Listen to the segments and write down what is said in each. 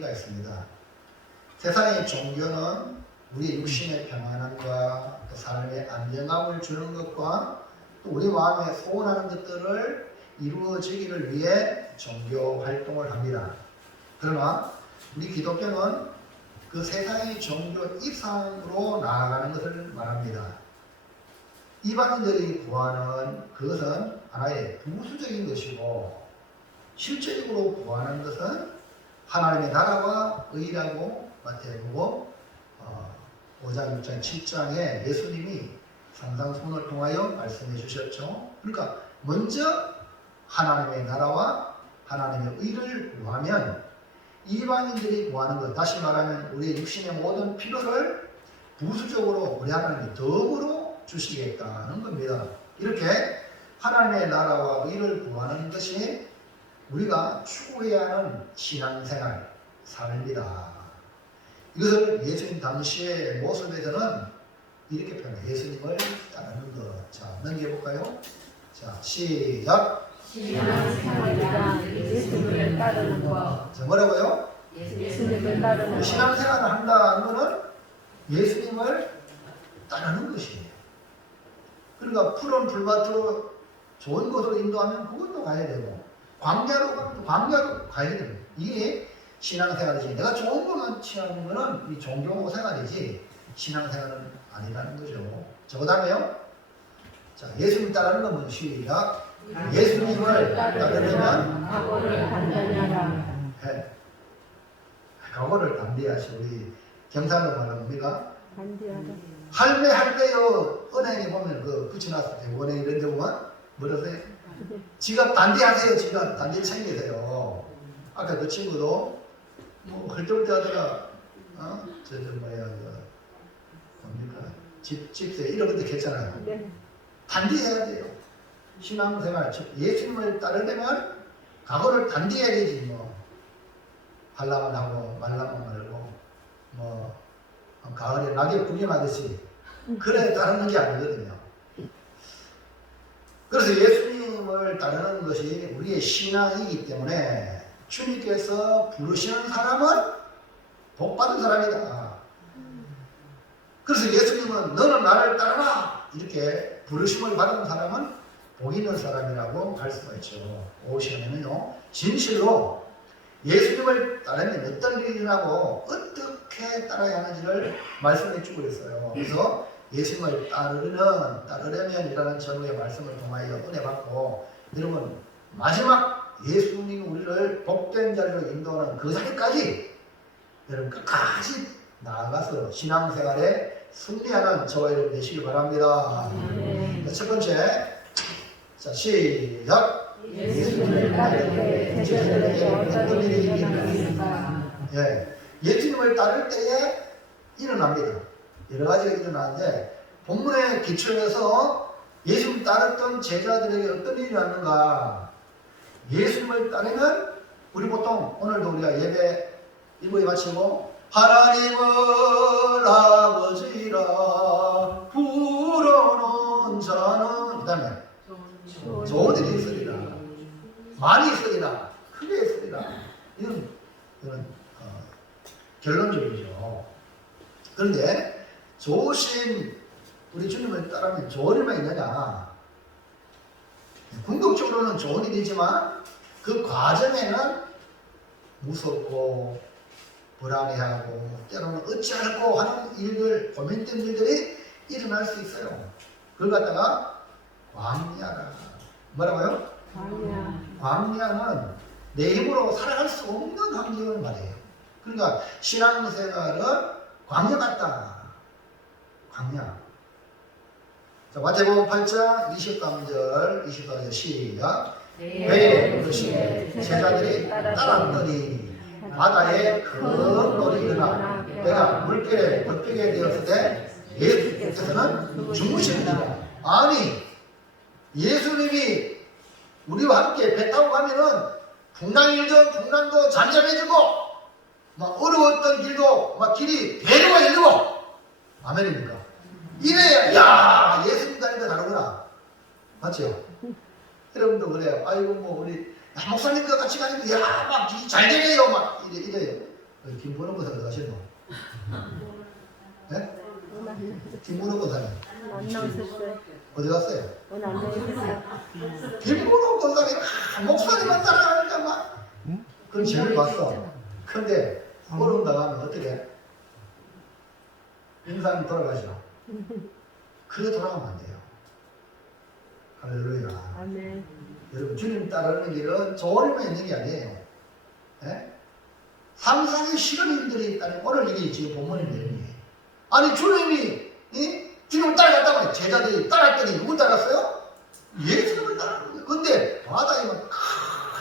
의미가 있습니다. 세상의 종교는 우리 육신의 평안함과 또 삶의 안정감을 주는 것과 또 우리 마음에 소원하는 것들을 이루어지기를 위해 종교 활동을 합니다. 그러나 우리 기독교는 그 세상의 종교 이상으로 나아가는 것을 말합니다. 이방인들이 구하는 그것은 하나의 부수적인 것이고 실제적으로 구하는 것은 하나님의 나라와 의라고 마태복음 5장, 6장, 7장에 예수님이 산상수훈을 통하여 말씀해 주셨죠. 그러니까 먼저 하나님의 나라와 하나님의 의를 구하면 이방인들이 구하는 것, 다시 말하면 우리의 육신의 모든 필요를 부수적으로 우리 하나님이 덤으로 주시겠다는 겁니다. 이렇게 하나님의 나라와 의를 구하는 것이 우리가 추구해야 하는 신앙생활, 삶이다. 이것을 예수님 당시의 모습에서는 이렇게 표현해요. 예수님을 따르는 것. 자, 넘겨볼까요? 자, 시작. 신앙생활이란 예수님을 따르는 것. 자, 뭐라고요? 예수님을 따르는 것. 신앙생활을 한다는 것은 예수님을 따르는 것이에요. 그러니까 푸른 풀밭으로 좋은 곳으로 인도하면 그것도 가야 되고, 광야로 가면 광야로 가야 됩니다. 이게 신앙생활이지. 내가 좋은 것만 취하는 것은 이 종교 생활이지 신앙생활은 아니라는 거죠. 자, 그 다음에요. 자, 예수님 따르는 건 시작. 예수님을 따르려면 각오를 단단히 하라. 네. 각오를 담대히 하시. 우리 경상도 말합니다. 단디하라. 할매 할 때요 은행에 보면 그 붙여놨을 때 원에 이런 데 보면 뭐라세요? 지갑 단디하세요. 지갑 단디 챙기세요. 아까 그 친구도 뭐 헐떡헐떡 하다가 저 뭐야 뭡니까 집세 이런 것도 괜찮아요. 네. 단디해야 돼요. 신앙생활 예수님을 따르려면 각오를 단디해야 되지 뭐 하려면 하고 말라면 말고 뭐 가을에 낙엽 구경하듯이 그래 따르는 게 아니거든요. 그래서 예수님을 따르는 것이 우리의 신앙이기 때문에 주님께서 부르시는 사람은 복받은 사람이다. 그래서 예수님은 너는 나를 따르라 이렇게 부르심을 받은 사람은 복 있는 사람이라고 할 수가 있죠. 5시간에는요 진실로 예수님을 따르면 어떤 일이 일어나고 어떻게 따라야 하는지를 말씀해 주고 있어요. 그래서 예수님을 따르려면이라는 제목의 말씀을 통하여 은혜 받고 여러분 마지막 예수님이 우리를 복된 자리로 인도하는 그 자리까지 여러분 끝까지 나아가서 신앙생활에 승리하는 저와 여러분 되시길 바랍니다. 첫 번째, 자 시작. 예수님을 따를 때 대표들에게 어떤 일이 일어났습니까? 예, 예수님을 따를 때에 일어납니다. 여러 가지가 일어나는데 본문의 기초에서 예수님을 따랐던 제자들에게 어떤 일이 일어났는가? 예수님을 따르면 우리 보통 오늘도 우리가 예배 일부에 마치고 하나님을 아버지라 부르는 자는 그 다음에 좋은 일이 있으리라 많이 있으리라 크게 있으리라 이런 결론적이죠. 그런데 좋으신 우리 주님을 따르면 좋은 일만 있느냐? 궁극적으로는 좋은 일이지만 그 과정에는 무섭고 불안해하고 때로는 어찌할꼬 하는 일들, 고민된 일들이 일어날 수 있어요. 그걸 갖다가 광야라. 뭐라고요? 광야는 내 힘으로 살아갈 수 없는 환경을 말해요. 그러니까 신앙생활은 광야 같다. 광야. 자, 마태복음 8장 23절, 24절 시작. 배에 부르시되 제자들이 따랐더니 바다에 큰 돌이 일어나 배가 물결에 덮이게 되었을 때 예수께서는 주무시니라. 아니 예수님이 우리와 함께 배 타고 가면은 풍랑도 잠잠해지고 막 어려웠던 길도 막 길이 대로가 열리고 아멘입니까? 이래야 야 예수님 다니까 다르구나. 맞죠? 여러분도 그래요. 아이고 뭐 우리 목사님과 같이 가니까 야막 잘 되네요 막 이래요. 김문호 권사님 어디 가셨노? 네? 김문호 권사님 안 나오셨어요. 어디 갔어요? 오늘 안 나오셨어요. 김문호 권사님 목사님만 따라가니까 막 그런 재미를 봤어. 근데 포럼 나가면 어떻게? 인상 돌아가시죠. 그게 돌아가면 안 돼요. 할렐루야. 아멘. 여러분 주님 따르는 길은 조리만 있는 게 아니에요. 예? 상상의 실험인들이 있다니 오늘 이게 지금 본문의 내용이에요. 아니 주님이 주님을 따라갔다고 제자들이 따랐더니 누구 따랐어요? 예수님을 따랐는 거예요. 근데 바다에 막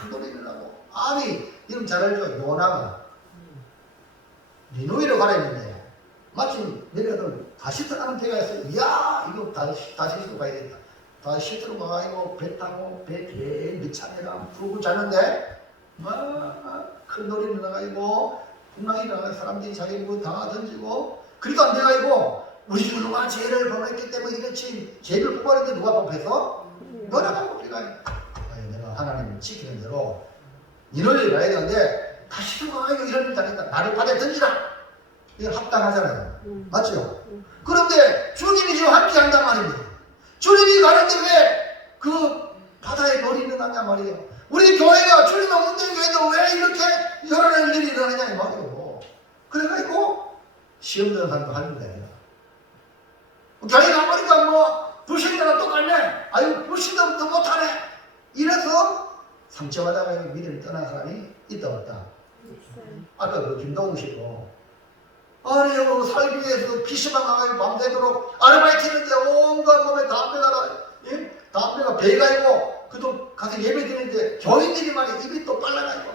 큰 소리를 나고 아니 여러분 잘 알죠? 요나가 니누이로 가라 했는데 마침 내려가던 다시스 가는 배가 있어요. 이야 이거 다시스로 가야 겠다. 다시스로 가가지고 배 타고 배 뒤에 늦참에가 부르고 자는데 막 큰 소리를 나가지고 풍랑이 나가 사람들이 자기 뭐 다 던지고 그러니까 안 돼가지고 우리 주nu가 죄를 범했기 때문에 이렇지 죄를 뽑아내는데 누가 뽑혀서? 너나가 뽑히가 내가 하나님을 지키는 대로 니누이로 가야 되는데 다시스로 가가지고 이런 일 당했다. 나를 바다에 던지라. 이건 합당하잖아요. 맞죠? 그런데 주님이 지금 함께 한단 말입니다. 주님이 가는데 왜 그 바다에 놀이 일어나냐 말이에요. 우리 교회가 주님 없는 교회도 왜 이렇게 여러 일이 일어나냐 이 말이에요. 그래가지고 시험 드는 사람도 하는 거예요. 교회 가보니까 뭐 불신자가 똑같네. 아유 불신도 더 못하네. 이래서 상처받아가 믿음을 떠난 사람이 있다 없다. 아까 그 김동욱 씨도 아니 살기 위해서 PC방 가가지고 밤새도록 아르바이트 했는데 온갖 몸에 담배가 배가 있고 그도 가서 예배 드리는데 교인들이 말이야 입이 또 빨라가지고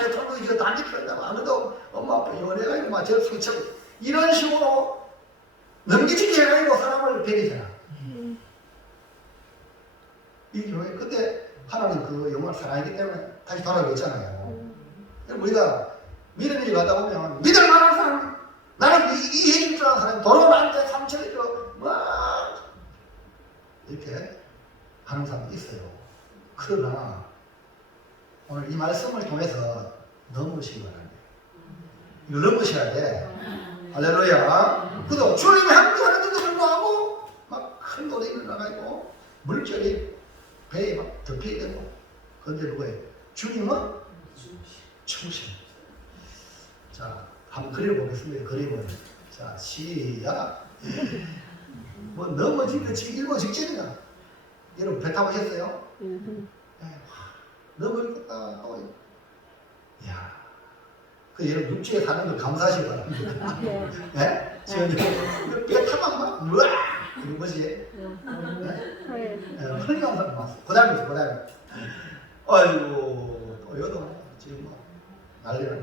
저 정도 이거 담배 피운다고 아무도 엄마 아빠 연애가지고 막 저 상처고 이런 식으로 넘기지게 해가지고 사람을 베리잖아. 이 교회 근데 하나님 그 영혼을 사랑하기 때문에 다시 돌아오겠잖아요. 우리가 믿음이 가다 보면 믿을 만한 사람 나는 이해줄 줄 아는 사람이 도로 나한테 상처를 줘 막 이렇게 하는 사람도 있어요. 그러나 오늘 이 말씀을 통해서 넘으시기 바랍니다. 이거 넘으셔야 돼. 할렐루야. 그래도 주님이 함께 하는데도 불구하고 막 큰 노래를 나가고 물결이 배에 막 덮이게 되고 그런데 누구예요? 주님은 충신. 자, 한번 그려보겠습니다. 그림을. 자, 시작. 뭐 넘어진 거 지금 일본 직전이다. 여러분 배 타보셨어요? 넘어졌다 또. 이야. 그 여러분 육지에 사는 걸 감사하시기 바랍니다. 네? 지금 배 타면 막 우와 이런 거지. 훌륭한 사람 많았어. 그다음에 아이고 또 이것도 지금 뭐 난리나네.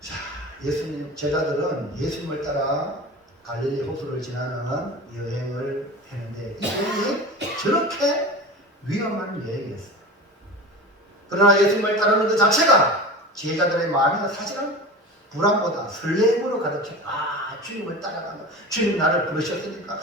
자, 예수님 제자들은 예수님을 따라 갈릴리 호수를 지나는 여행을 했는데 이 여행이 저렇게 위험한 여행이었어요. 그러나 예수님을 따르는 그 자체가 제자들의 마음에는 사실은 불안보다 설렘으로 가득해. 주님을 따라가면 주님 나를 부르셨으니까.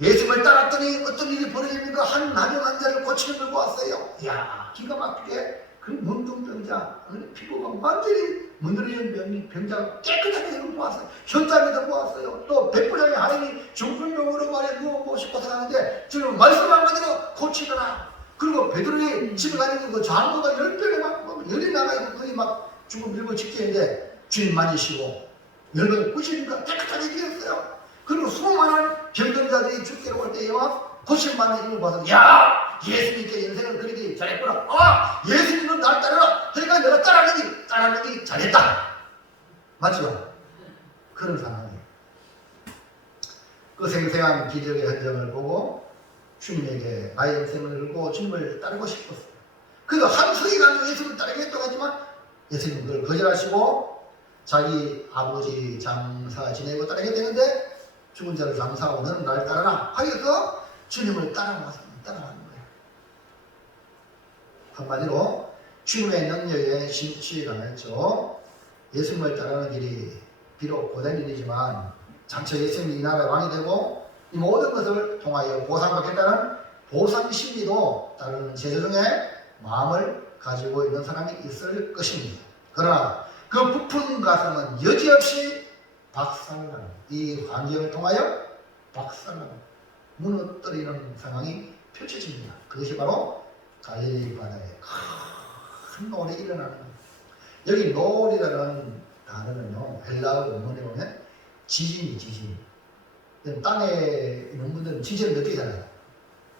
예수님을 따랐더니 어떤 일이 벌어집니까? 한 나병 환자를 고치러 들고 왔어요. 이야, 기가 막히게 그 문둥병자, 피부가 완전히 문드러진 병자가 깨끗하게 들고 왔어요. 현장에 들고 왔어요. 또 백부장의 하인이 중풍병으로 말해 누워 싶어서 가는데 지금 말씀 한마디로 고치더라. 그리고 베드로의 집에 가는 그 장로가 10병에 막 열이 나가지고 거의 막 죽음 밀고 직전인데 주님 만지시고 10명을 꾸시니까 깨끗하게 되었어요. 그리고 수많은 병든자들이 죽기로 올 때에 막 고칠만한 힘을 봐서 야 예수님께 인생을 그리기 잘했구나. 예수님은 날 따르라. 그러니까 내가 따라가기 잘했다. 맞죠? 그런 상황이에요. 그 생생한 기적의 현장을 보고 주님에게 나의 인생을 걸고 주님을 따르고 싶었어요. 그래서 한석이 가지고 예수님을 따르겠다고 하지만 예수님은 그걸 거절하시고 자기 아버지 장사 지내고 따르게 되는데 죽은 자를 장사하고 너는 나를 따르라 하여서 주님을 따라가는 거예요. 한마디로 주님의 능력에 심취 강했죠. 예수님을 따르는 길이 비록 고된 일이지만 장차 예수님이 이 나라의 왕이 되고 이 모든 것을 통하여 보상받겠다는 보상 심리도 따르는 제자 중에 마음을 가지고 있는 사람이 있을 것입니다. 그러나 그 부푼 가슴은 여지없이 박살나는, 이 환경을 통하여 박살나는, 무너뜨리는 상황이 펼쳐집니다. 그것이 바로 갈릴리 바다에 큰 노을이 일어나는 겁니다. 여기 노을이라는 단어는요, 헬라어 원문에 보면 지진. 땅에 있는 분들은 지진을 느끼잖아요.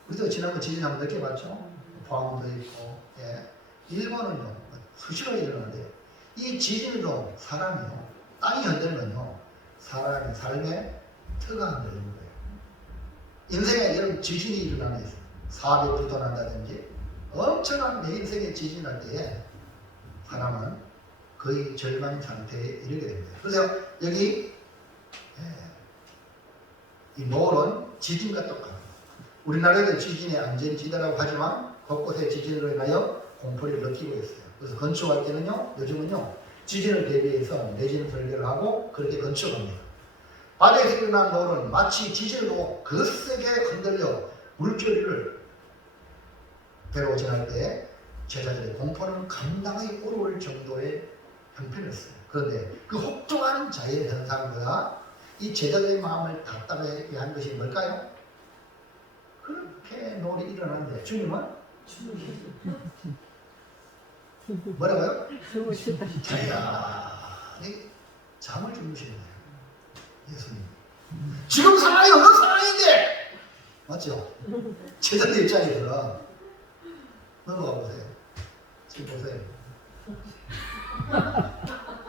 우리도 지난번 지진 한번 느껴봤죠? 포항도 있고, 예. 일본은요, 수시로 일어나는데, 이 지진도 사람이요, 땅이 흔들면요, 사람의 삶에 터가 흔들리는 거예요. 인생에 이런 지진이 일어나는 게 사업이 불도난다든지, 엄청난 내 인생에 지진이 날 때에 사람은 거의 절망 상태에 이르게 됩니다. 그래서 여기 이 노을은 지진과 똑같아요. 우리나라에도 지진의 안전지대라고 하지만 곳곳에 지진으로 인하여 공포를 느끼고 있어요. 그래서 건축할 때는요, 요즘은요, 지진을 대비해서 내진 설계를 하고 그렇게 건축합니다. 바다에서 일어난 노을은 마치 지진으로 거세게 흔들려 물결을 배로 지날 때 제자들의 공포는 감당하기 어려울 정도의 형편이었어요. 그런데 그 혹독한 자연 현상보다 이 제자들의 마음을 답답하게 한 것이 뭘까요? 그렇게 노을이 일어나는데 주님은 뭐라고요? 자야히 잠을 주무시는 거예요. 예수님. 지금 상황이 어떤 상황인데, 맞죠? 제자들 입장에서는 넘어가 보세요. 지금 보세요.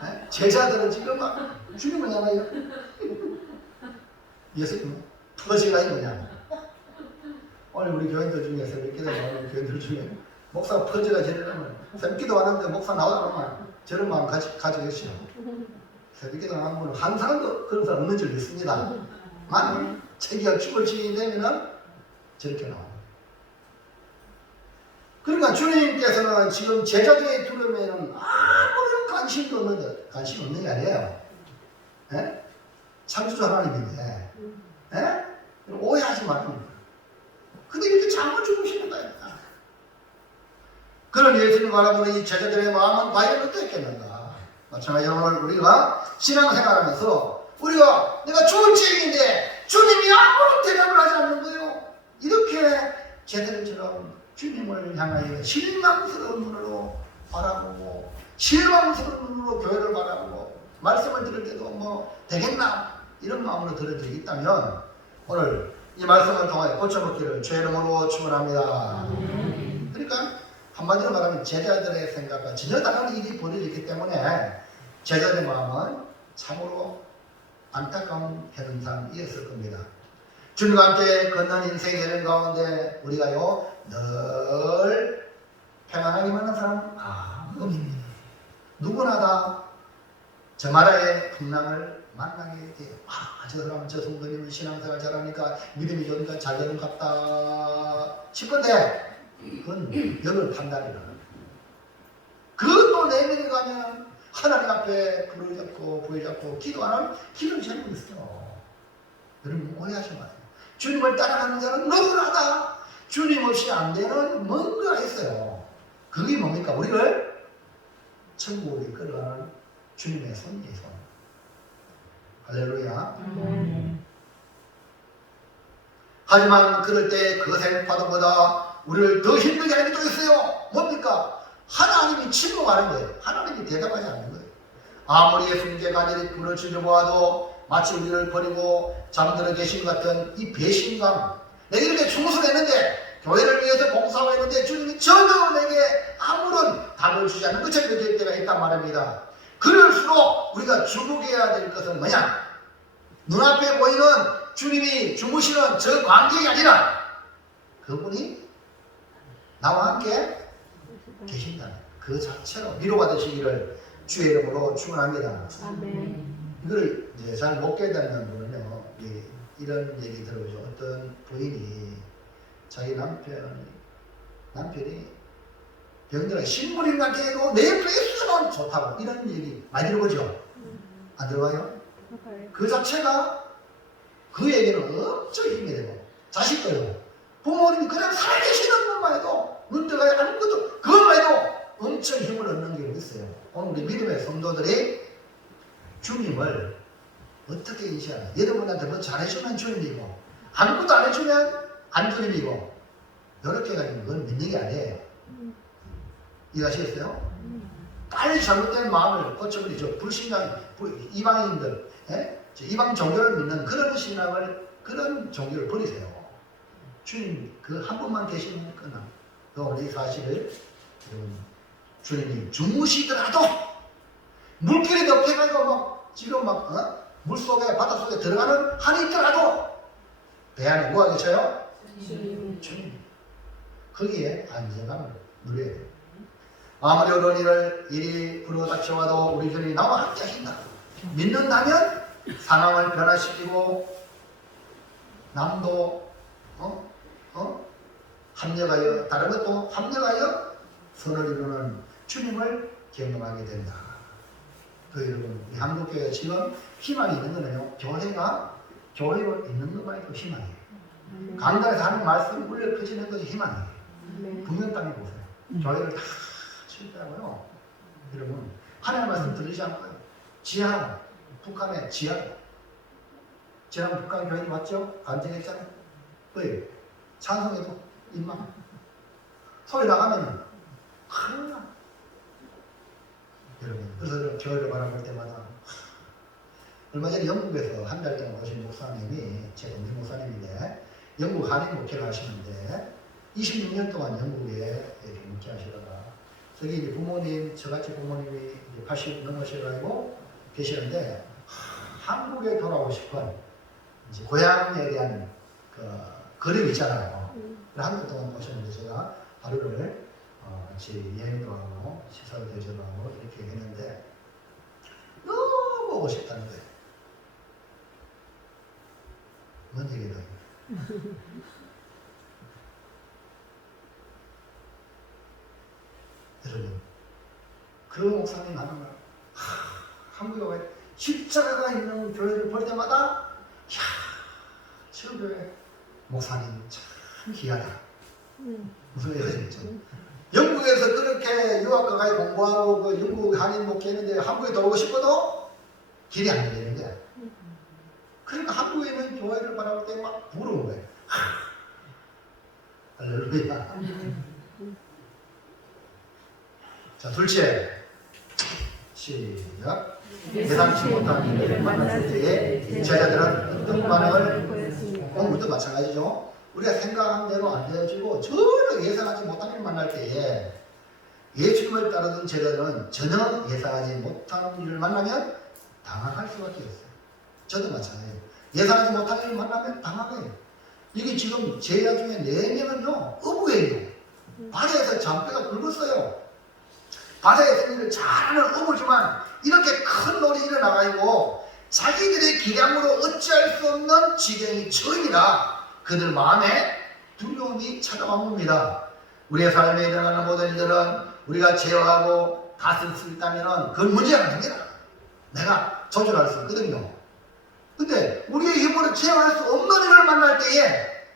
네? 제자들은 지금 막 주님을 향하여 예수님 퍼지가 이거냐. 오늘 우리 교인들 중에 새벽기도 나오는 교인들 중에 목사 퍼지가 지르려면 새벽기도 왔는데 목사 나오면 저런 마음 가지고 계시죠. 새벽기도 나오는 분은 항상 그런 사람 없는 줄 믿습니다. 만 자기가 죽을 지경이 되면은 저렇게 나옵니다. 그러니까 주님께서는 지금 제자들의 두려움에는 아무런 관심이 없는 게 아니에요. 예? 창조주 하나님인데, 예? 오해하지 말입니다. 근데 이렇게 잠을 주무시는 거예요. 그런 예수님을 바라보는 이 제자들의 마음은 과연 어떻겠는가? 마찬가지로 오늘 우리가 신앙생활하면서 우리가 내가 죽을 지경인데 주님이 아무런 대답을 하지 않는 거예요. 이렇게 제자들처럼 주님을 향하여 실망스러운 눈으로 바라보고 실망스러운 눈으로 교회를 바라보고 말씀을 들을 때도 뭐 되겠나 이런 마음으로 들을 적이 있다면 오늘 이 말씀을 통하여 고쳐먹기를 주의 이름으로 축원합니다. 그러니까 한마디로 말하면 제자들의 생각과 전혀 다른 일이 벌어졌기 때문에 제자들의 마음은 참으로 안타까운 현상이었을 겁니다. 주님과 함께 걷는 인생의 여행 가운데 우리가요 늘 평안하기만 한 사람 없습니다. 누구나 다 저마다의 풍랑을 만나게 돼요. 저 사람은 저 성도님은 신앙생활 잘하니까 믿음이 좋으니까 잘 되는 것 같다 싶은데 그건 역을 판단이라. 그것도 내면에 가면 하나님 앞에 불을 잡고 부여 잡고 기도 안 하면 기도를 잘못 있어요. 여러분 오해하지 마세요. 주님을 따라가는 자는 누구나 다 주님 없이 안 되는 뭔가 있어요. 그게 뭡니까? 우리를 천국으로 이끌어가는 주님의 손이에요. 손. 할렐루야. 하지만 그럴 때 거센 파도보다 우리를 더 힘들게 하는 게 또 있어요. 뭡니까? 하나님이 침묵하는 거예요. 하나님이 대답하지 않는 거예요. 아무리 예수님께 간절히 불을 지르보아도 마치 우리를 버리고 잠들어 계신 것 같은 이 배신감. 내가 이렇게 충성했는데 교회를 위해서 봉사하고 있는데 주님이 전혀 내게 아무런 답을 주지 않는 것처럼 느낄 때가 있단 말입니다. 그럴수록 우리가 주목해야 될 것은 뭐냐? 눈앞에 보이는 주님이 주무시는 저 광경이 아니라 그분이 나와 함께 계신다는 그 자체로 위로받으시기를 주의 이름으로 축원합니다. 이걸 이제 잘 못 깨닫는 분은요, 이런 얘기 들어보죠. 어떤 부인이 자기 남편이 병들어 신부님 같게 해도 내 옆에 있으면 좋다고 이런 얘기 많이 들어보죠. 안 들어봐요? 그 자체가 그에게는 엄청 힘이 되고 자식도요. 부모님이 그냥 살아계시는 것만 해도 눈 뜨가야 하는 것도 그것만 해도 엄청 힘을 얻는 게 있어요. 오늘 우리 믿음의 성도들이 주님을 어떻게 인식하나? 여러분한테 뭐 잘해주면 주님이고 아무것도 안 해주면 안 주님이고 이렇게 가지고 그건 믿는 게 아니에요. 이해하시겠어요? 빨리 잘못된 마음을 고쳐버리죠. 불신앙, 이방인들, 이방 종교를 믿는 그런 신앙을, 그런 종교를 버리세요. 주님 그 한 분만 계시면 끝나. 오늘 이 사실을 주님이 주무시더라도 물길이 덮여가지고 막 지금 막 물속에 바닷속에 들어가는 한이 있더라도 배 안에 뭐가 계셔요? 주님. 거기에 안정감을 누려야 돼요. 아무리 어려운 일을 일이 불어닥쳐와도 우리 주님이 나와 함께 하신다. 믿는다면 상황을 변화시키고 남도 합력하여 다른 것도 합력하여 선을 이루는 주님을 경험하게 된다. 그 여러분, 우리 한국교회 지금 희망이 있는 거는요, 교회가 있는 것만 해도 희망이에요. 강단에서 하는 말씀 울려 퍼지는 것이 희망이에요. 분명 땅에 보세요. 교회를 다 실패하고요. 여러분, 하나님 말씀 들리지 않고요. 지하, 북한의 지하, 북한 교회님 왔죠? 간증했잖아요. 왜? 찬송에도 입만 소리 나가면은 하나. 여러분, 그래서 교회를 바라볼 때마다 얼마 전에 영국에서 한 달 동안 오신 목사님이 제 동생 목사님인데 영국 한인 목회를 하시는데 26년 동안 영국에 이렇게 목회하시다가 저기 이제 부모님, 저같이 부모님이 80 넘으셔가지고 계시는데 한국에 돌아오고 싶은 이제 고향에 대한 그 그림 있잖아요. 한달 동안 오셨는데 제가 하루를 같이 여행도 하고 시사도 대접도 하고 이렇게 했는데 너무 오고 싶다는 거예요. 뭔 얘기다. 여러분, 그 목사님 하는 말, 한국에 십자가가 있는 교회를 볼 때마다, 이야, 저 교회 목사님 참 귀하다. 무슨 얘기죠? 영국에서 그렇게 유학가 가서 공부하고 그 영국 한인 목회했는데 한국에 돌아오고 싶어도 길이 안 열리는 거야. 그러니까 한국에 있는 교회를 바라볼 때 막 부러운 거예요. 할렐루야. 자, 둘째. 시작. 예상치 못한 일을 만났을 때에 제자들은 어떤 반응을 보였습니까? 오늘도 마찬가지죠. 우리가 생각한 대로 안 되어지고 전혀 예상하지 못한 일을 만날 때에 예수님을 따르던 제자들은 전혀 예상하지 못한 일을 만나면 당황할 수밖에 없어요. 저도 마찬가지예요. 예상하지 못한 일을 만나면 당황해요. 이게 지금 제자 중에 4명은요 어부예요. 바다에서 잔뼈가 굵었어요. 바다의 생일을 잘하는 어부지만 이렇게 큰 놀이 일어나가지고 자기들의 기량으로 어찌할 수 없는 지경이 처음이라 그들 마음에 두려움이 찾아온 겁니다. 우리의 삶에 일어나는 모든 일들은 우리가 제어하고 다스릴 수 있다면 그건 문제가 아닙니다. 내가 조절할 수 있거든요. 근데 우리의 힘으로 제어할 수 없는 일을 만날 때에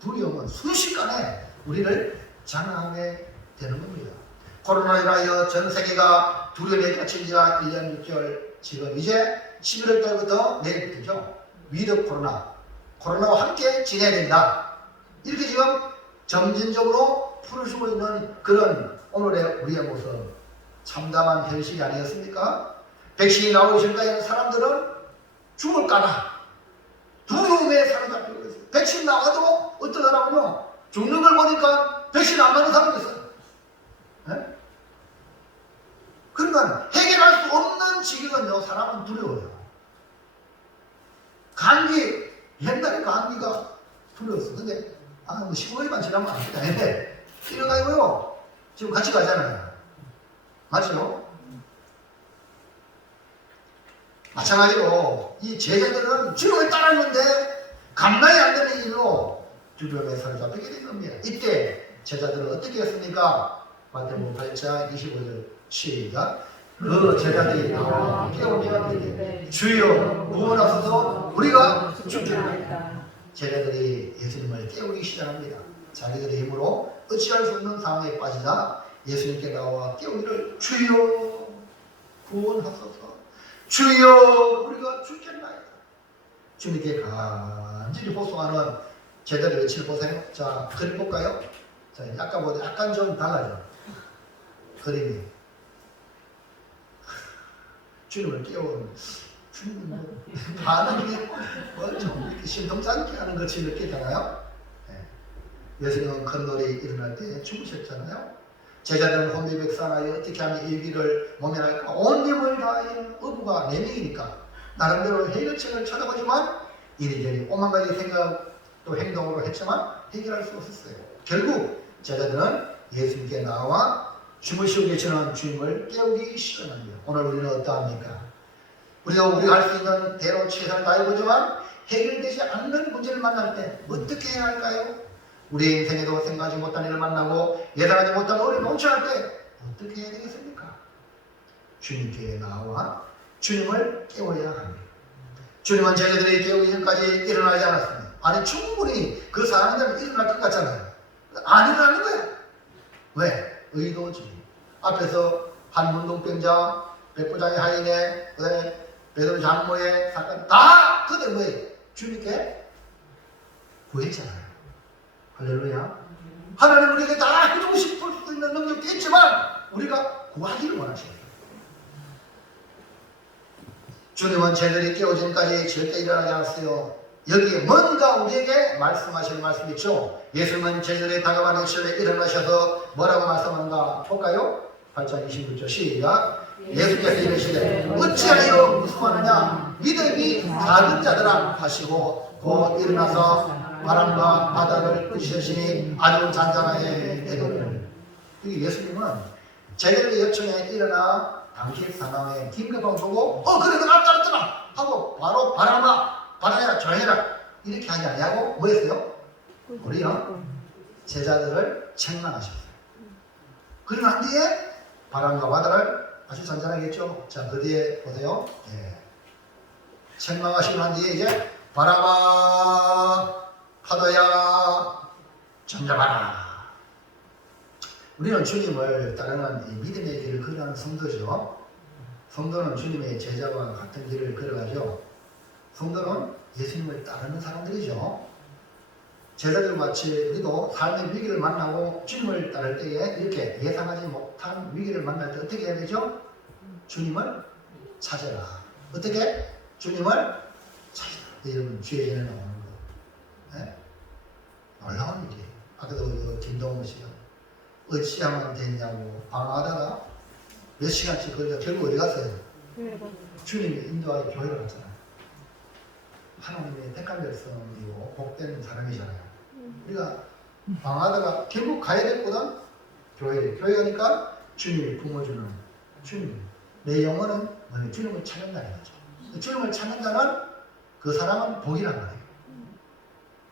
두려움은 순식간에 우리를 장악하게 되는 겁니다. 코로나로 인하여 전 세계가 두려움에 갇힌 지가 1년 6개월, 지금 이제 11월 달부터 내일부터죠. 위드 코로나와 함께 지내야 된다. 이렇게 지금 점진적으로 풀어주고 있는 그런 오늘의 우리의 모습, 참담한 현실이 아니었습니까? 백신이 나오실까 하는 사람들은 죽을까봐 두려움에 사로잡히고 있어요. 백신 나와도 어떤 사람은요 죽는 걸 보니까 백신 안 맞는 사람도 있어요. 네? 그러니까 해결할 수 없는 지경은요 사람은 두려워요. 감기, 옛날에 감기가 두려웠어. 근데 뭐 15일만 지나면 안 된다 했는데 이래가지고요 지금 같이 가잖아요. 맞죠? 마찬가지로 이 제자들은 주님을 따랐는데 감당이 안 되는 일로 두려움에 사로잡히게 된 겁니다. 이때 제자들은 어떻게 했습니까? 마태복음 8장 25절 시작. 그 제자들이 나와 깨우며 이르되 주여 구원하소서 우리가 죽겠나이다. 제자들이 예수님을 깨우기 시작합니다. 자기들의 힘으로 어찌할 수 없는 상황에 빠지자 예수님께 나와 깨우기를 주여 구원하소서, 주여 우리가 죽겠나이다. 주님께 간절히 호소하는 제자들의 외칠 보세요. 자, 그림 볼까요? 자, 아까보다 약간 좀 달라져. 그림이. 주님을 깨우는 주님 반응이 뭐좀 이렇게 심통찮게 하는 것이 느끼잖아요. 예수님은 큰 놀이 일어날 때 주무셨잖아요. 제자들은 혼비백산하여 어떻게 하면 이 일을 모면할까? 온 힘을 다하여 어부가 4명이니까 나름대로 해결책을 찾아보지만 이리저리 오만 가지 생각 또 행동으로 했지만 해결할 수 없었어요. 결국 제자들은 예수님께 나와 주무시고 계시는 주님을 깨우기 시작합니다. 오늘 우리는 어떠합니까? 우리가 할 수 있는 대로 최선을 다해보지만 해결되지 않는 문제를 만날 때 어떻게 해야 할까요? 우리의 인생에도 생각하지 못한 일을 만나고 예상하지 못한 어려움이 넘쳐날 때 어떻게 해야 되겠습니까? 주님께 나와 주님을 깨워야 합니다. 주님은 제자들이 깨우기 전까지 일어나지 않았습니다. 아니 충분히 그 사람들은 일어날 것 같잖아요. 안 일어나는 거야. 왜? 의도주의. 앞에서 한 문둥병자, 백부장의 하인의, 그다음에 베드로 장모의 사건 다 그들 뭐예요? 주님께 구했잖아요. 할렐루야. 하나님 우리에게 다 해주고 싶을 수 있는 능력도 있지만 우리가 구하기를 원하셔요. 주님은 제자들이 깨어지기까지 절대 일어나지 않았어요. 여기에 뭔가 우리에게 말씀하실 말씀이 있죠. 예수님은 제자들의 다가가는 시절에 일어나셔서 뭐라고 말씀한가 볼까요? 8장 26절 시작. 예수께서 이르시되 어찌하여 무서워하느냐 믿음이 작은 자들아 하시고 곧 일어나서 바람과 바다를 끄시시니 아주 잔잔하게 되거늘. 예수님은 제자들의 요청에 일어나 당시 상황에 긴급함을 보고 그래 너 알았잖아 하고 바로 바람아 바다야 조용해라 이렇게 하지 아니하고 뭐 했어요? 우리요 제자들을 책망하셨어요. 그리고 난 뒤에 바람과 바다를 아주 잔잔하겠죠. 자, 그 뒤에 보세요. 책망하시고 난 뒤에 이제 바람아 파도야 잠잠하라. 우리는 주님을 따르는 이 믿음의 길을 걸어가는 성도죠. 성도는 주님의 제자와 같은 길을 걸어가죠. 성도는 예수님을 따르는 사람들이죠. 제자들 마치 우리도 삶의 위기를 만나고 주님을 따를 때에 이렇게 예상하지 못한 위기를 만날 때 어떻게 해야 되죠? 주님을 찾아라. 어떻게? 주님을 찾아라. 이러면 주의 전에 나오는 거. 네? 놀라운 일이에요. 아까도 김동훈 씨가 어찌하면 됐냐고 방황하다가 몇 시간씩 걸려 결국 어디 갔어요? 주님이 인도하여 교회를 갔잖아요. 하나님의 택한 백성이고 복된 사람이잖아요. 우리가 방황하다가 결국 가야 될 곳은 교회 가니까 주님이 품어주는 주님. 내 영혼은 주님을 찾는다는 거죠. 주님을 찾는다는 그 사람은 복이란 말이에요.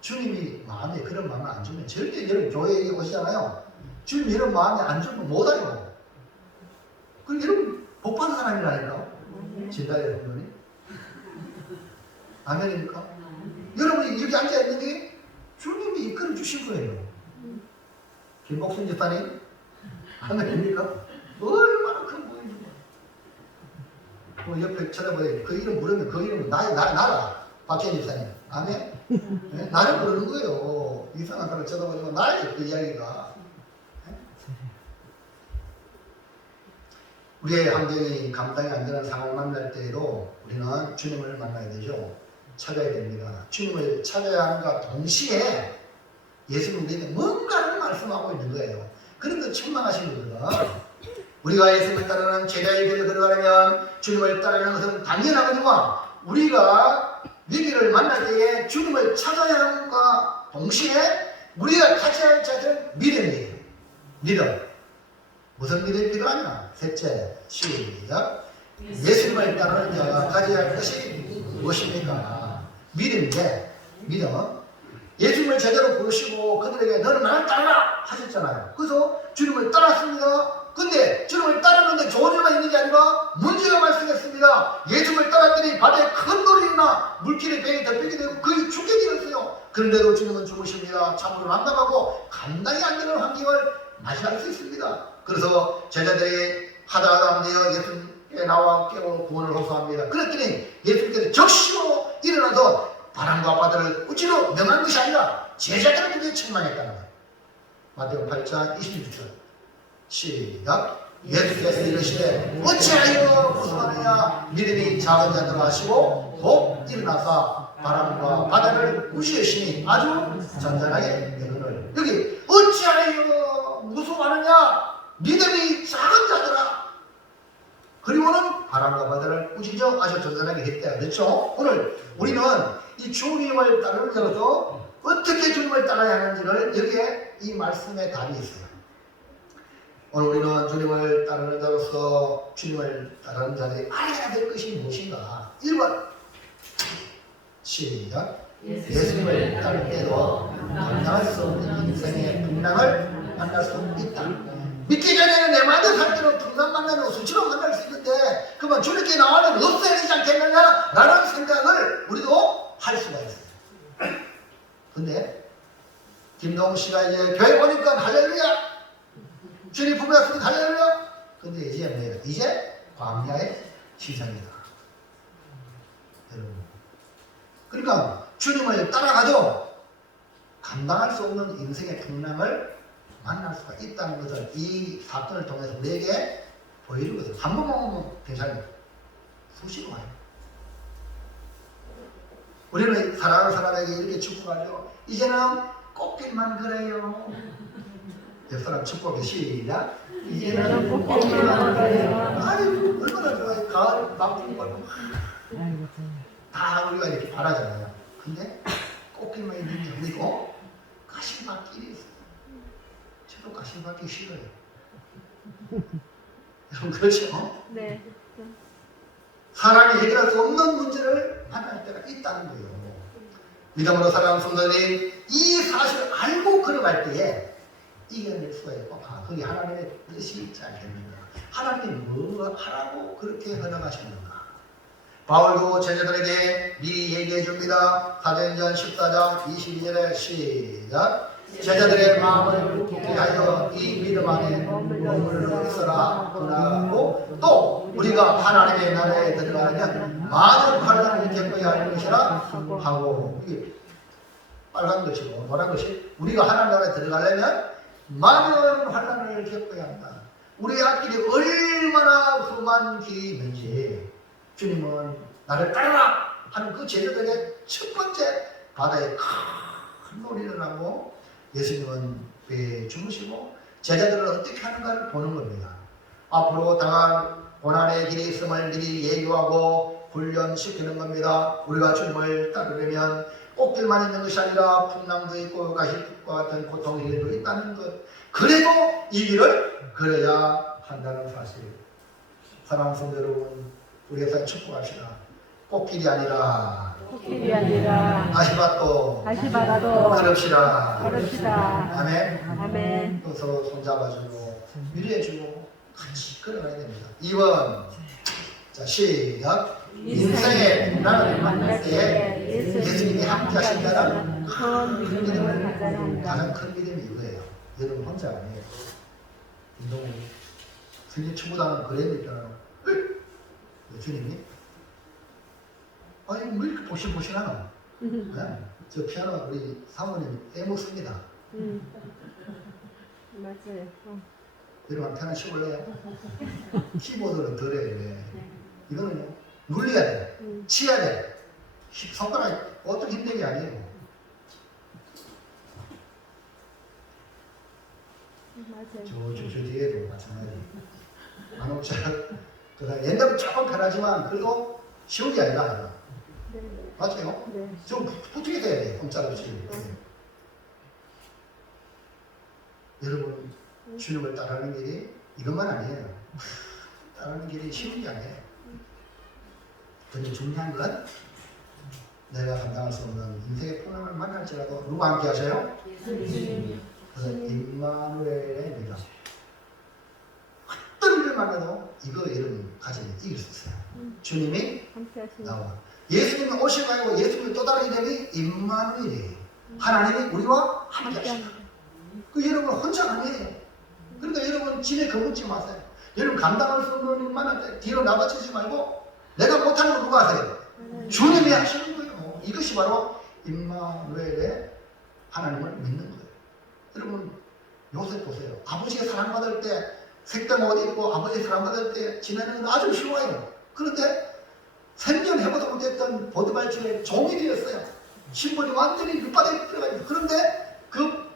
주님이 마음에 그런 마음을 안 주면 절대 여러분 교회에 오시잖아요. 주님 이런 마음에 안 주면 못 와요. 그럼 여러분 복 받은 사람이라니까. 진다요 여러분이. 아멘입니까? 여러분이 여기 앉아있는 게 주님이 이끌어 주신 거예요. 김복순 집사님 아멘입니까? 얼마나 큰 보이는 거야. 옆에 쳐다보세요. 그 이름 부르면 그 이름은 나라 박현 집사님 아멘? 네? 나를 부르는 거예요. 이상한 사람 쳐다보지만 나의 그 이야기가. 우리의 환경이 감당이 안 되는 상황을 만날 때에도 우리는 주님을 만나야 되죠. 찾아야 됩니다. 주님을 찾아야 하는가 동시에 예수님에게 뭔가를 말씀하고 있는 거예요. 그런데 책망하신 거거든. 우리가 예수님을 따르는 제자의 길을 걸어가려면 주님을 따르는 것은 당연하거니와 우리가 위기를 만날 때에 주님을 찾아야 하는가 동시에 우리가 가져야 할 자들은 믿음이에요. 믿음. 무슨 믿음이 필요하냐? 셋째, 시작. 예수님을 따르는 자가 가져야 할 것이 무엇입니까? 믿음인데, 믿음은 예수님을 제대로 부르시고 그들에게 너는 나를 따르라 하셨잖아요. 그래서 주님을 따랐습니다. 근데 주님을 따르는데 좋은 일만 있는 게 아니라 문제가 발생했습니다. 예수님을 따랐더니 바다에 큰 돌이 일어나 물길에 배에 덮이게 되고 거의 죽게 되었어요. 그런데도 주님은 죽으십니다. 참으로 난감하고 감당이 안 되는 환경을 맞이할 수 있습니다. 그래서 제자들이 하다가 되어 예수님께 나와 깨워 구원을 호소합니다. 그랬더니 예수님께서 적시로 일어나서 바람과 바다를 우지로 명한 것이 아니라 제자들을 그렇게 책망했다는 거예요. 마태복음 8장 26절 시작. 예수께서 이르시되 어찌하여 무서워하느냐 믿음이 작은 자들아 하시고 곧 일어나사 바람과 바다를 무시하시니 아주 잔잔하게 명을. 여기 어찌하여 무서워하느냐 믿음이 작은 자들아, 그리고는 바람과 바다를 꾸짖어 아주 잔잔하게 했다. 그렇죠? 오늘 우리는 이 주님을 따르면서 어떻게 주님을 따라야 하는지를 여기에 이 말씀에 답이 있어요. 오늘 우리는 주님을 따르는 자로서 주님을 따르는 자들이 알아야 될 것이 무엇인가? 1번 시작. 예수님을 따를 때도 감당할 수 없는 인생의 풍랑을 만날 수 있다. 믿기 전에는 내 마음대로 살 때는 풍랑 만나는 수치로 만날 수 있는데 그만 주님께 나와는 없어야 되지 않겠느냐 라는 생각을 우리도 할 수가 있어요. 근데 김동훈 씨가 이제 교회 오니까 할렐루야, 주님 부르셨으니까 할렐루야. 근데 이제 뭐예요? 이제 광야의 시작이다. 여러분, 그러니까 주님을 따라가도 감당할 수 없는 인생의 풍랑을 만날 수가 있다는 것을 이 사건을 통해서 우리에게 보여주거든요. 한 번만 오면 괜찮아요. 수시로 와요. 우리는 사랑하는 사람에게 이렇게 축복하죠. 이제는 꽃길만 그래요. 옆 사람 축복해 시작. 이제는 꽃길만 그래요. 아유 얼마나 좋아요. 가을 나쁜 거 다 우리가 이렇게 바라잖아요. 근데 꽃길만 있는 게 아니고 가시밭길이 있어요. 저도 가시밭길 싫어요. 여러분 그렇죠? 네. 사람이 해결할 수 없는 문제를 만날 때가 있다는 거예요. 믿음으로 살아가는 성도들이 이 사실을 알고 걸어갈 때에 이겨낼 수가 있고, 아, 그게 하나님의 뜻이 있지 않겠는가? 하나님이 뭐 하라고 그렇게 걸어가시는가? 바울도 제자들에게 미리 얘기해 줍니다. 사도행전 14장 22절에 시작. 제자들의 마음을 굳게 하여 이 믿음 안에 머물러 있어라 하고, 또 우리가 하나님의 나라에 들어가려면 많은 환난을 겪어야 할 것이라 하고, 이게 빨간 것이고 노란 것이, 우리가 하나님 나라에 들어가려면 많은 환난을 겪어야 한다. 우리 앞길이 얼마나 험한 길이 있는지 주님은 나를 따르라 하는 그 제자들에게 첫 번째 바다에 큰 놀이를 하고 예수님은 배에 주무시고 제자들을 어떻게 하는가를 보는 겁니다. 앞으로 당할 고난의 길이 있음을 미리 예고하고 훈련시키는 겁니다. 우리가 주님을 따르려면 꽃길만 있는 것이 아니라 풍랑도 있고 가시밭과 같은 고통의 길도 있다는 것, 그래도 이 길을 걸어야 한다는 사실. 사랑하는 성도 여러분, 우리 역사에 축복합시다. 꽃길이 아니라 가시밭도 걸읍시다. 아멘. 아멘. 또 서로 손잡아주고 위로해주고 같이 걸어가야 됩니다. 2번 자 시작. 인생의 풍랑을 만날 때에 예수님이 함께 하신다는 큰 믿음을, 가장 큰 믿음이 이거예요. 여러분 혼자 아니에요. 운동 승리 추구단은 그래야 있잖아요. 주님이 아니 왜 이렇게 보실보실하노? 네? 저 피아노 우리 사모님 떼먹습니다. 맞아요. 여러분 피아노 치볼래요? 키보드는 덜해야 돼. 이거는요 눌려야 돼. 치야 돼. 손가락 어떤 힘든 게 아니에요. 맞아요. 저 뒤에도 마찬가지. 안옥자 옛날은 조금 편하지만 그래도 쉬운 게 아니라. 네. 맞아요? 네. 좀 붙게 돼야 돼. 꼼짝없이. 여러분 주님을 따르는 길이 이것만 아니에요. 따르는 길이 쉬운 게 아니에요. 근데 중요한 건 내가 감당할 수 없는 인생의 풍랑을 만날지라도 누구 함께 하세요? 그 임마누엘의 믿음. 어떤 일을 만나도 이거 여러분 가지면 이길 수 있어요. 주님이 나와. 예수님이 오시고 아니고 예수님이 또 다른 이름이 임마누엘이에요. 하나님이 우리와 함께 하시다. 그 여러분 혼자 아니에요. 그러니까 여러분 진에 겁먹지 마세요. 여러분 감당할 수 없는 일만 할 때 뒤로 나가치지 말고 내가 못하는 거 누가 하세요? 주님이 하시는 거예요. 이것이 바로 임마누엘의 하나님을 믿는 거예요. 여러분 요셉 보세요. 아버지가 사랑받을 때 색당 옷 입고 아버지 사랑받을 때 지내는 건 아주 쉬워요. 그런데 생전해보도 못했던 보드발집의 종이 되었어요. 신분이 완전히 밑바닥에 들어가 있어요. 그런데 그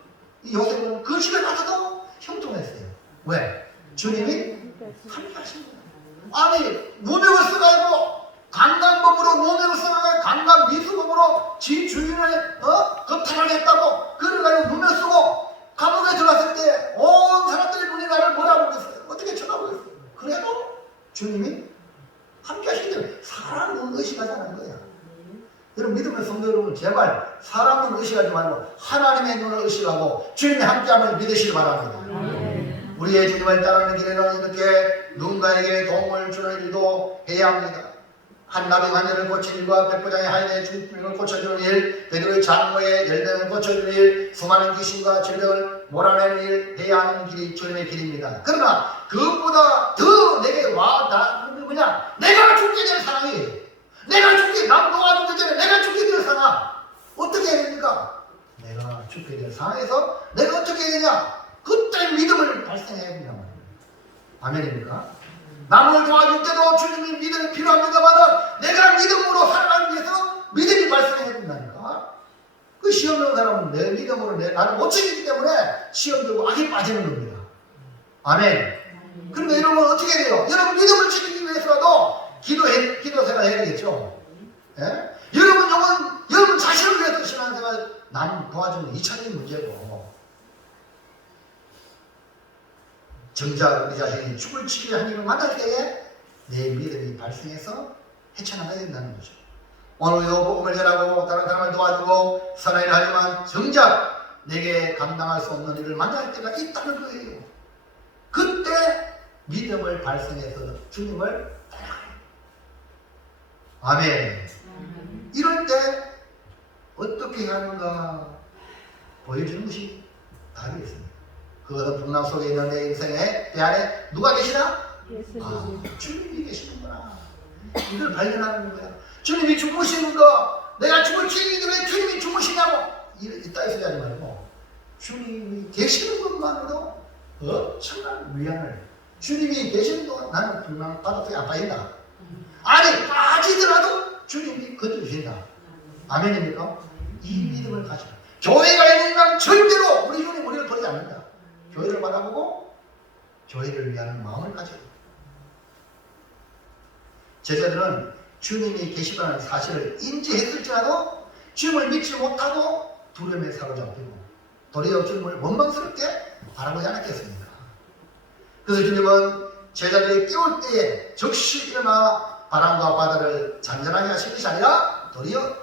요셉은 그 집에 가서도 형통했어요. 왜? 주님이 함께 하신 거예요. 아니 누명을 써가지고 강간범으로 누명을 써가지고 강간 미수범으로 지 주인을 겁탈을 했다고 그래가지고 누명 쓰고 감옥에 들어갔을 때 온 사람들이 보니 나를 뭐라고 그랬어요? 어떻게 쳐다보겠어요? 그래도 주님이 함께 하시는데 사람은 의식하지 않은 거야. 여러분 믿음의 성도 여러분 제발 사람은 의식하지 말고 하나님의 눈을 의식하고 주님의 함께함을 믿으시기 바랍니다. 우리의 주님을 따르는 길에는 이렇게 누군가에게 도움을 주는 일도 해야 합니다. 한나비 환자를 고치는 일과 백부장의 하인의 중증을 고쳐주는 일, 베드로의 장모의 열매를 고쳐주는 일, 수많은 귀신과 질병을 몰아내는 일 해야 하는 길이 주님의 길입니다. 그러나 그것보다 더 내게 와닿는 게 뭐냐? 내가 죽게 될 상황이에요. 내가 죽게, 남 도와주기 전에 내가 죽게 될 상황. 어떻게 해야 됩니까? 내가 죽게 될 상황에서 내가 어떻게 해야 되냐? 그때 믿음을 발생해야 된단 말이에요. 아멘입니까? 남을 도와줄 때도 주님이 믿음이 필요합니다만 내가 믿음으로 살아가기 위해서 믿음이 발생해야 된다니까. 그 시험 들은 사람은 내 믿음으로 나를 못 지키기 때문에 시험 들고 악에 빠지는 겁니다. 아멘. 그러면 여러분 어떻게 돼요? 여러분 믿음을 지키기 위해서라도 기도 생활 해야 되겠죠. 예? 여러분 자신을 위해서 신앙생활 남 도와주는 2차적인 문제고 정작 우리 자신이 죽을 지키려 하나님을 만날 때에 내 믿음이 발생해서 헤쳐나가야 된다는 거죠. 오늘 요 복음을 전하고 다른 사람을 도와주고 선한 일을 하지만 정작 내게 감당할 수 없는 일을 만날 때가 있다는 거예요. 그때 믿음을 발생해서 주님을 따라가요. 아멘. 이럴 때 어떻게 하는가 보여주는 것이 답이 있습니다. 그것은 풍랑 속에 있는 내 인생에 내 안에 누가 계시나? 주님이 계시는구나. 이걸 발견하는 거야. 주님이 주무시는 거, 내가 죽을 지인인데 왜 주님이 주무시냐고 이따 소리 하지 말고 주님이 계시는 것만으로 엄청난 위안을 주님이 계시는 동안 나는 풍랑 바닷속에 안 빠진다. 아니 빠지더라도 주님이 건져주신다. 아멘입니까? 이 믿음을 가지고 교회가 있는 한 절대로 우리 주님 우리를 버리지 않는다. 교회를 바라보고 교회를 위하는 마음을 가지고 제자들은 주님이 계시다는 사실을 인지했을지라도 주님을 믿지 못하고 두려움에 사로잡히고 도리어 주님을 원망스럽게 바라보지 않았겠습니까? 그래서 주님은 제자들이 깨울 때에 즉시 일어나 바람과 바다를 잔잔하게 하신 것이 아니라 도리어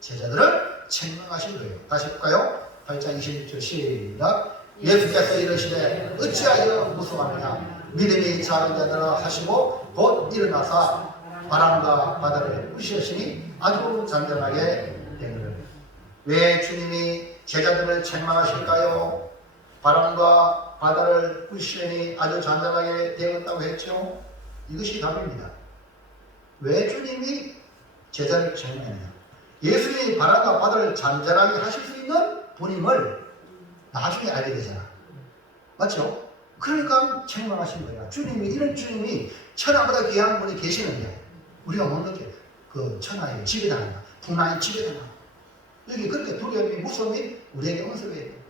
제자들을 책망하신 거예요. 다시 볼까요? 8장 26절 시작. 예수께서 이르시되 어찌하여 무서워하느냐 믿음이 작은 자들아 하시고 곧 일어나사 바람과 바다를 부르시니 아주 잔잔하게 되기를. 왜 주님이 제자들을 책망하실까요? 바람과 바다를 부르시니 아주 잔잔하게 되었다고 했죠. 이것이 답입니다. 왜 주님이 제자를 책망하느냐? 예수님이 바람과 바다를 잔잔하게 하실 수 있는 분임을 나중에 알게 되잖아. 맞죠? 그러니까 책망하신 거야. 주님이, 이런 주님이 천하보다 귀한 분이 계시는데 우리가 못 느껴. 그 천하의 지배당한다. 풍랑의 지배당한다. 여기 그렇게 두려움이 무서움이 우리에게 언급해야 돼.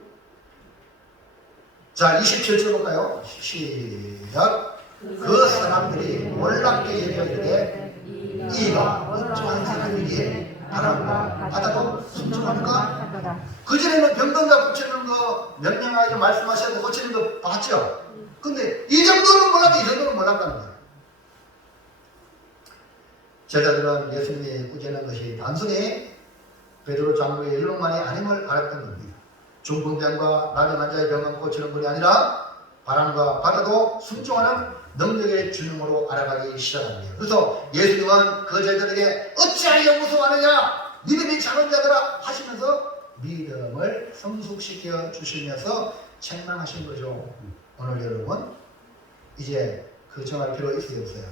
자, 27절 볼까요? 시작. 그 사람들이 놀랍게 여겨 이르되 이가 어떠한 사람이기에 바람과 바다도 순종하는가? 그전에는 병든다 고치는 거 명령하게 말씀하셔서 고치는 거 봤죠? 근데 이 정도는 몰랐고 이 정도는 몰랐다는 거예요. 제자들은 예수님이 꾸짖는 것이 단순히 베드로 장로의 일론만이 아님을 알았던 겁니다. 중풍병과 나병 환자의 병만 고치는 분이 아니라 바람과 바다도 순종하는 능력의 주님으로 알아가기 시작합니다. 그래서 예수님은 그 제자들에게 어찌하여 무서워하느냐 믿음이 작은 자들아 하시면서 믿음을 성숙시켜 주시면서 책망하신 거죠. 오늘 여러분 이제 그 정할 필요가 있어요, 없어요?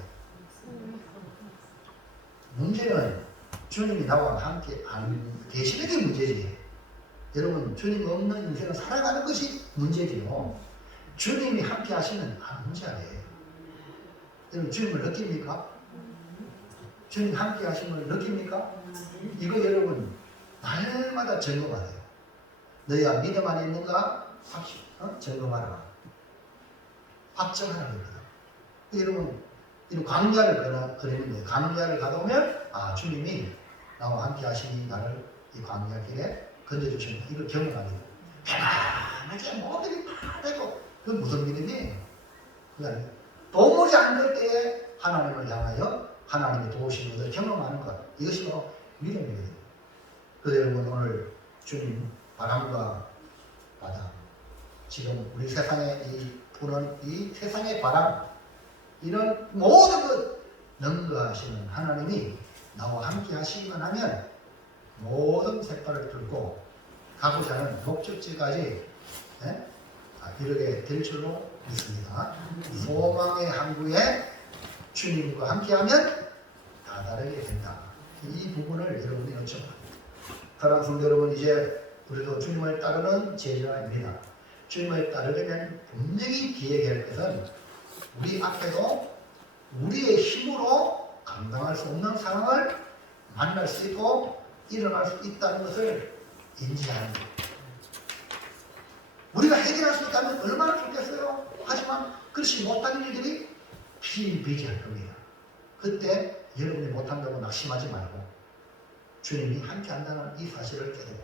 문제는 주님이 나와 함께 안 계시는 게 문제지. 여러분 주님 없는 인생을 살아가는 것이 문제지요. 주님이 함께 하시면 안 문제 아니에요. 여러분 주님을 느낍니까? 주님 함께 하심을 느낍니까? 이거 여러분 날마다 점검하세요. 너희가 믿음 안에 있는가? 점검하라. 확정하라 그럽니다. 여러분 이런 광야를 그리는 거예요. 광야를 가다 보면 주님이 나와 함께 하시니 나를 이 광야 길에 건져주십니다. 이걸 경험하게 돼요. 편안하게 모든 게 다 되고 그건 무슨 믿음이에요? 그게 아니에요. 도무지 안 될 때에 하나님을 향하여 하나님의 도우시는 것을 경험하는 것. 이것이 바로 믿음이거든요. 그래서 여러분 오늘 주님 바람과 바다 지금 우리 세상에 부는 이 세상의 바람 이런 모든 것 능가하시는 하나님이 나와 함께 하시기만 하면 모든 색깔을 뚫고 가고자 하는 목적지까지 이르게 될 줄로 믿습니다. 소망의 항구에 주님과 함께하면 다 다르게 된다. 이 부분을 여러분이 놓쳐 봅니다. 사랑하는 성도 여러분, 이제 우리도 주님을 따르는 제자입니다. 주님을 따르려면 분명히 기억해야 할 것은 우리 앞에도 우리의 힘으로 감당할 수 없는 상황을 만날 수 있고 일어날 수 있다는 것을 인지하는 것. 우리가 해결할 수 있다면 얼마나 좋겠어요. 하지만 그렇지 못하는 일들이 비일비재할 겁니다. 그때 여러분이 못한다고 낙심하지 말고 주님이 함께 한다는 이 사실을 깨닫고,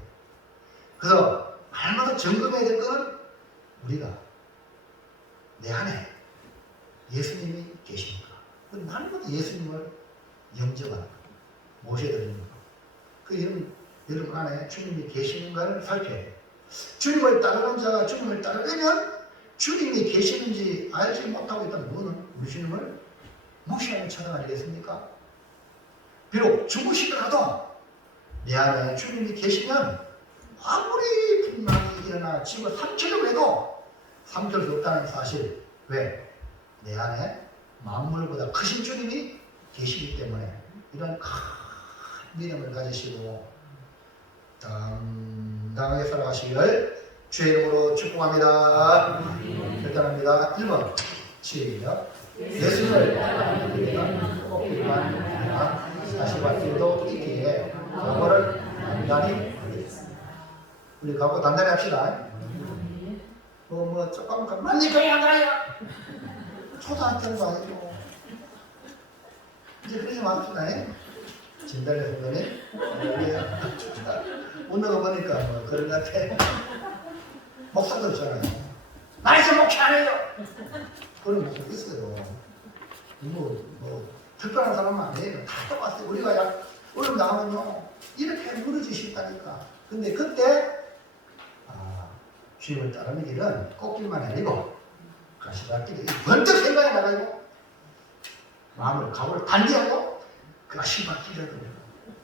그래서 날마다 점검해야 될 것은 우리가 내 안에 예수님이 계십니까? 날마다 예수님을 영접하는 것, 모셔드리는 것. 그 여러분 안에 주님이 계시는가를 살펴야 돼요. 주님을 따르는 자가 주님을 따르려면 주님이 계시는지 알지 못하고 있다면 뭐는 우리 주님을 무시하는 처당 아니겠습니까? 비록 주무시더라도 내 안에 주님이 계시면 아무리 풍랑이 일어나 집어 삼키려고 해도 삼킬 수 없다는 사실. 왜? 내 안에 만물보다 크신 주님이 계시기 때문에 이런 큰 믿음을 가지시고 당당하게 살아가시기를 주의 이름으로 축복합니다. 결단합니다. 1번 시작. 예수를 따르는 우리는 꼭 필요한 다시 받기도 있기에 그거를 단단히 우리 갖고 단단히 합시다. 조금 많이 가야 가요. 초등학교는 거 아니고 이제 그러지 맙시다. 진달래 선배님 웃는 거 보니까 그런 것 같아. 목사도 있잖아요. 나이스 목회 안 해요. 그런 목사 있어요. 특별한 사람은 아니에요. 다 똑같아요. 우리가 어려움 나오면요 이렇게 무너지신다니까. 근데 그때 주님을 따르는 길은 꽃길만 아니고 가시밭길이 번뜩 생각이 나가지고 마음을 각오를 단디하고 가시밭길이라도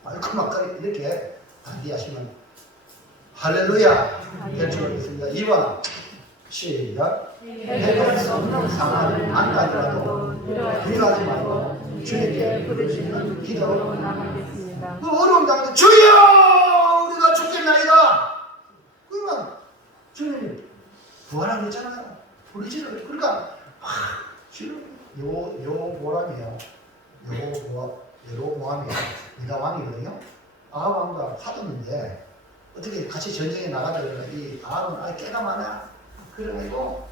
말끔하게 이렇게 단디하시면 할렐루야 될 줄 믿습니다. 2번 시작. 해결할 수 없는 상황을 만나더라도 두려워하지 말고 주님께 부르시는 기도로 나가겠습니다. 그 어려운 당에 주여 우리가 죽겠나이다. 그러면 주님이 부활하고 있잖아요. 부르지를. 그러니까 지금 요 보람이에요. 여로보암이에요. 네가 왕이거든요. 아합왕과 사돈인데 어떻게 같이 전쟁에 나가자 그러면 이 아합은 깨가 많아. 그래가지고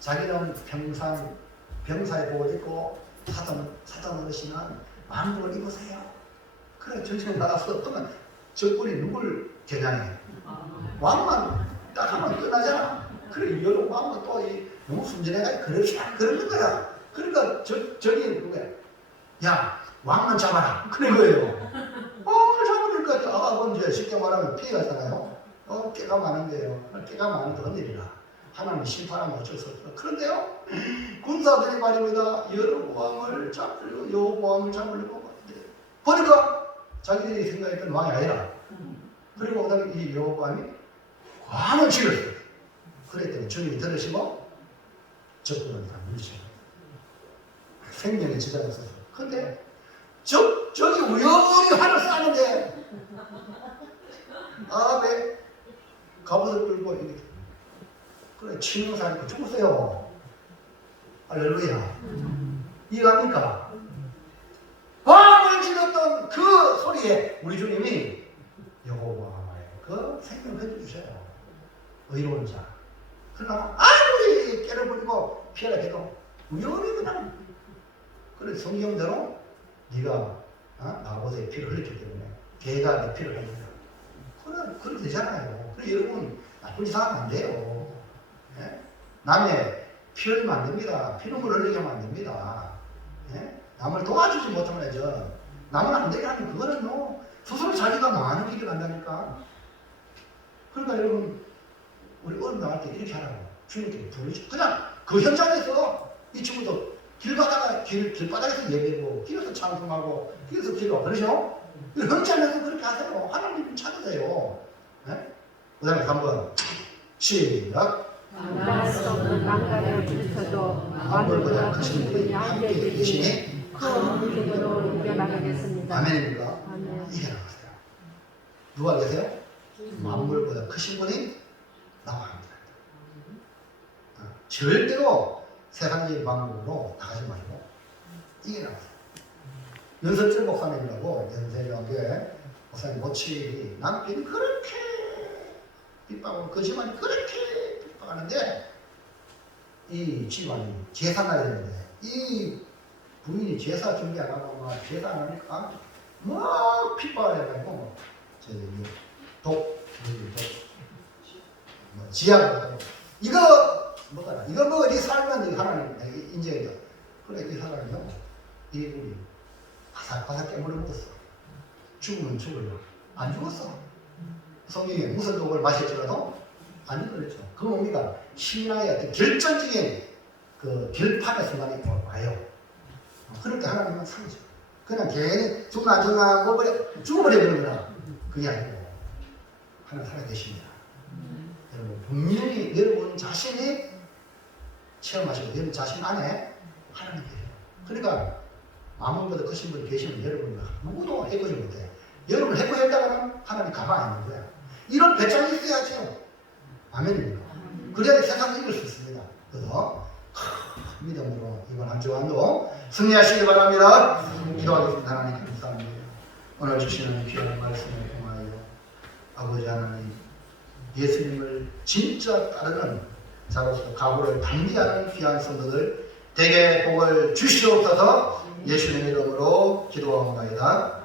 자기는 평상 병사의 복을 입고 사돈 어르신은 만복을 입으세요. 그래 전쟁에 나가서 어떠면 적군이 누굴 겨냥해? 왕만 딱 하면 끝나잖아. 그래 여로보암은 또 너무 순진해가 그러는 거야. 그러니까 저기 누구야? 야 왕만 잡아라. 그런 거예요. 왕을 잡으니까 아합은 이제 쉽게 말하면 피해가 있잖아요. 깨가 많은 거예요. 깨가 많은 건 일이라. 하나님 심판하면 어쩔 수 없어. 그런데요, 군사들이 말입니다. 여로보암을 잡으려고, 여호보암을 잡으려고 보니까 자기들이 생각했던 왕이 아니라. 그리고 그다음에 이 여호보암이 광을 지었어요. 그랬더니 주님이 들으시고 적군을 다 물리쳐. 생명의 지장이 없어서. 근데 저기 우연히 활을 쐈는데 왜 갑옷을 끌고 이렇게 그래 치는 사람이 죽었어요. 할렐루야. 이해갑니까? 왕을 질렀던 그 소리에 우리 주님이 여호와의 그 생명을 해주셔요. 의로운 자. 그러나 아무리 깨를 부리고 피해라 해도 우연히 그냥 그래 성경대로 네가 나보다의 피를 흘렸기 때문에 걔가 내 피를 흘린다. 그래 되잖아요. 그래 여러분 나쁜 짓 하면 안 돼요. 예? 남의 피 흘리면 안 됩니다. 피눈물 흘리게 하면 안 됩니다. 예? 남을 도와주지 못하면 남을 안 되게 하면 그거는요 스스로 자기가 많은 길을 간다니까. 그러니까 여러분 우리 어른 나갈 때 이렇게 하라고 주님께 부르죠. 그냥 그 현장에서 이 친구도 길 가다가 길바닥에서 예배고 길에서 찬송하고 길에서 기도 그러죠? 현장에서 그렇게 하세요. 하나님 찾으세요. 네? 그 다음에 한번 시작. 만날 수 없는 난간을 부딪혀도 만물보다 크신 분이 함께 계시니 큰 기도로 이겨나가겠습니다. 아멘입니까? 아멘. 이겨나가세요. 누가 계세요? 만물보다 크신 분이 나와 합니다. 절대로 세상적인 방법으로 나가지 마시고 이겨나가세요. 연설철 목사님이라고 연세교회 목사님 모친이 남편이 그렇게 핍박하고 거짓말이 그렇게 핍박하는데 이 집안이 제사 나야 되는데 이 부인이 제사 준비 안 하고 막 제사 안 하니까 막 핍박을 해가지고 지약을 하고 이거 먹어라. 이거 먹어. 네 살면 하나님 인정해줘. 그래 이 사람이요. 이분이 바삭바삭 깨물어 먹었어. 죽으면 죽을려. 안 죽었어. 성경에 무슨 독을 마실지라도 안 그랬죠. 그 의미가 신앙의 어떤 결정적인 그 결판의 순간이 와요. 그럴 때 하나님은 살리죠. 그냥 괜히 죽나 죽어버리는 거나 그게 아니고 하나님 살아계십니다. 여러분 분명히 여러분 자신이 체험하시고 여러분 자신 안에 하나님 계세요. 그러니까 아무보다 크신 분이 계시면 여러분은 아무도 해보지 못해. 여러분 해보했다가는 하나님 가만 안 있는 거야. 이런 배짱이 있어야죠. 아멘입니다. 그래야 세상을 이길 수 있습니다. 그래서 믿음으로 이번 한 주간도 승리하시기 바랍니다. 기도하겠습니다. 하나님 감사합니다. 오늘 주시는 귀한 말씀을 통하여 아버지 하나님 예수님을 진짜 따르는 자로서 각오를 단디하는 귀한 성도들 되게 복을 주시옵소서. 예수님의 이름으로 기도하옵나이다.